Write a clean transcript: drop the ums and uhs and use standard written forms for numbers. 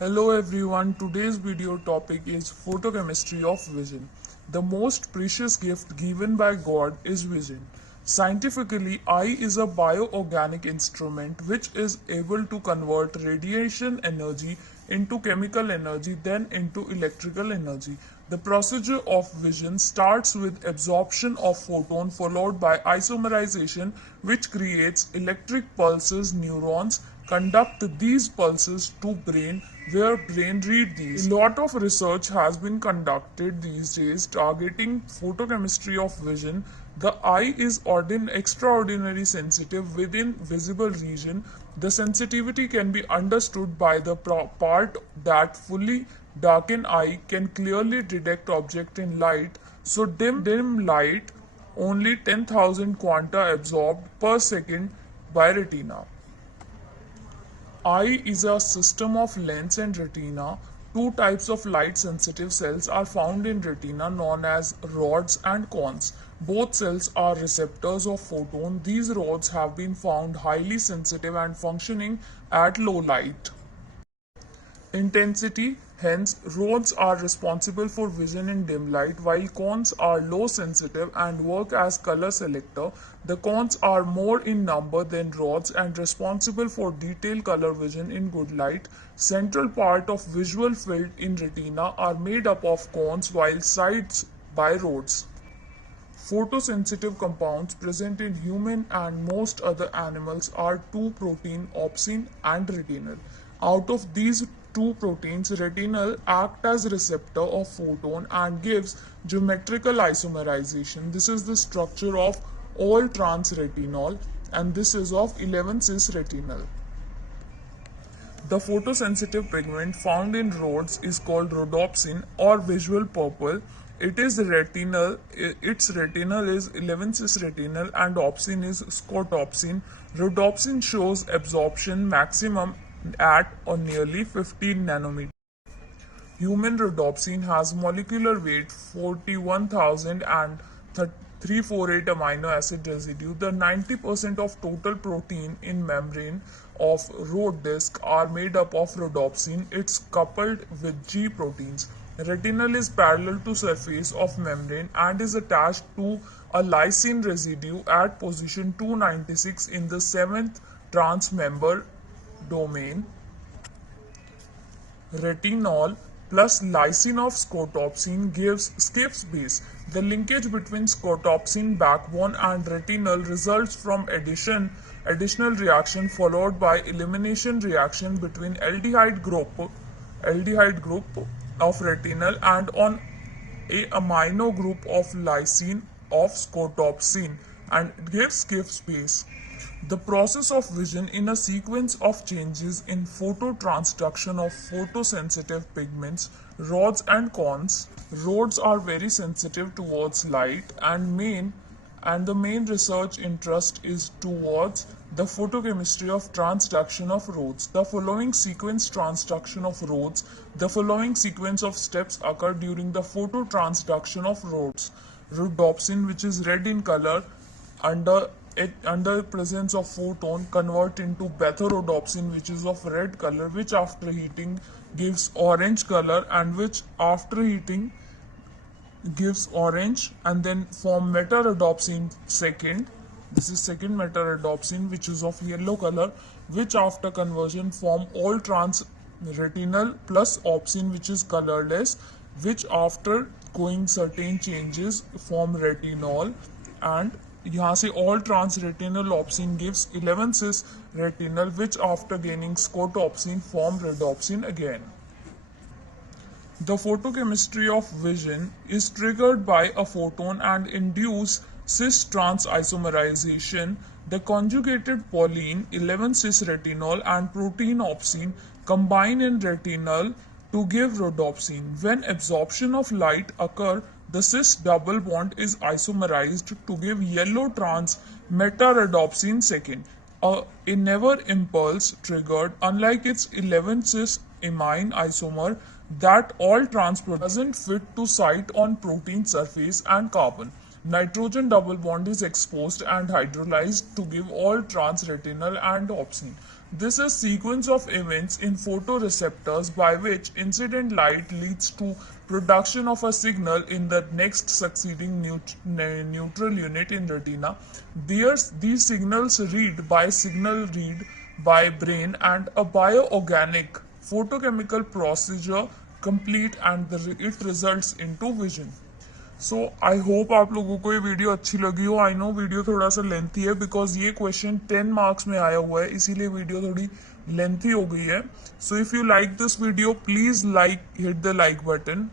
Hello everyone, today's video topic is photochemistry of vision. The most precious gift given by God is vision. Scientifically, eye is a bioorganic instrument which is able to convert radiation energy into chemical energy then into electrical energy. The procedure of vision starts with absorption of photon followed by isomerization which creates electric pulses. Neurons conduct these pulses to brain where brain read these. A lot of research has been conducted these days targeting photochemistry of vision. The eye is extraordinarily sensitive within visible region. The sensitivity can be understood by the part that fully darkened eye can clearly detect object in light. So dim light only 10,000 quanta absorbed per second by retina. Eye is a system of lens and retina. Two types of light sensitive cells are found in retina known as rods and cones. Both cells are receptors of photon. These rods have been found highly sensitive and functioning at low light intensity. Hence, rods are responsible for vision in dim light, while cones are low sensitive and work as color selector. The cones are more in number than rods and responsible for detailed color vision in good light. Central part of visual field in retina are made up of cones, while sides by rods. Photosensitive compounds present in human and most other animals are two protein opsin and retinal. Out of these two proteins, retinal act as receptor of photon and gives geometrical isomerization. This is the structure of all trans retinol and this is of 11 cis retinal. The photosensitive pigment found in rods is called rhodopsin or visual purple. Its retinal is 11 cis retinal and opsin is scotopsin. Rhodopsin shows absorption maximum at or nearly 15 nanometers. Human rhodopsin has molecular weight 41,000 and 348 amino acid residue. The 90% of total protein in membrane of rod disc are made up of rhodopsin. It's coupled with G proteins. Retinal is parallel to surface of membrane and is attached to a lysine residue at position 296 in the 7th transmembrane domain. Retinol plus lysine of scotopsin gives Skiff's base. The linkage between scotopsin backbone and retinal results from additional reaction followed by elimination reaction between aldehyde group of retinal and on a amino group of lysine of scotopsin and it gives Skiff's base. The process of vision in a sequence of changes in phototransduction of photosensitive pigments, rods and cones. Rods are very sensitive towards light and the main research interest is towards the photochemistry of transduction of rods. The following sequence of steps occur during the phototransduction of rods. Rhodopsin, which is red in color, under presence of photon convert into beta-rhodopsin which is of red color, which after heating gives orange color and which after heating gives orange and then form meta-rhodopsin second. This is second meta-rhodopsin which is of yellow color, which after conversion form all trans retinal plus opsin which is colorless, which after going certain changes form retinol and यहाँ से all trans retinal opsin gives 11 cis retinal which after gaining scotopsin form rhodopsin again. The photochemistry of vision is triggered by a photon and induce cis-trans isomerization. The conjugated polyene 11 cis retinol and protein opsin combine in retinal to give rhodopsin. When absorption of light occurs, the cis double bond is isomerized to give yellow trans meta-rhodopsin second. A never impulse triggered, unlike its 11 cis imine isomer that all trans doesn't fit to site on protein surface and carbon. Nitrogen double bond is exposed and hydrolyzed to give all trans retinal and opsin. This is sequence of events in photoreceptors by which incident light leads to production of a signal in the next succeeding neutral unit in retina. These signals read by brain and a bioorganic photochemical procedure complete and it results into vision. So I hope आप लोगों को ये video अच्छी लगी हो. I know video थोड़ा सा lengthy है बिकॉज ये क्वेश्चन 10 मार्क्स में आया हुआ है, इसीलिए वीडियो थोड़ी लेंथी हो गई है. So if you like this video please hit the like button.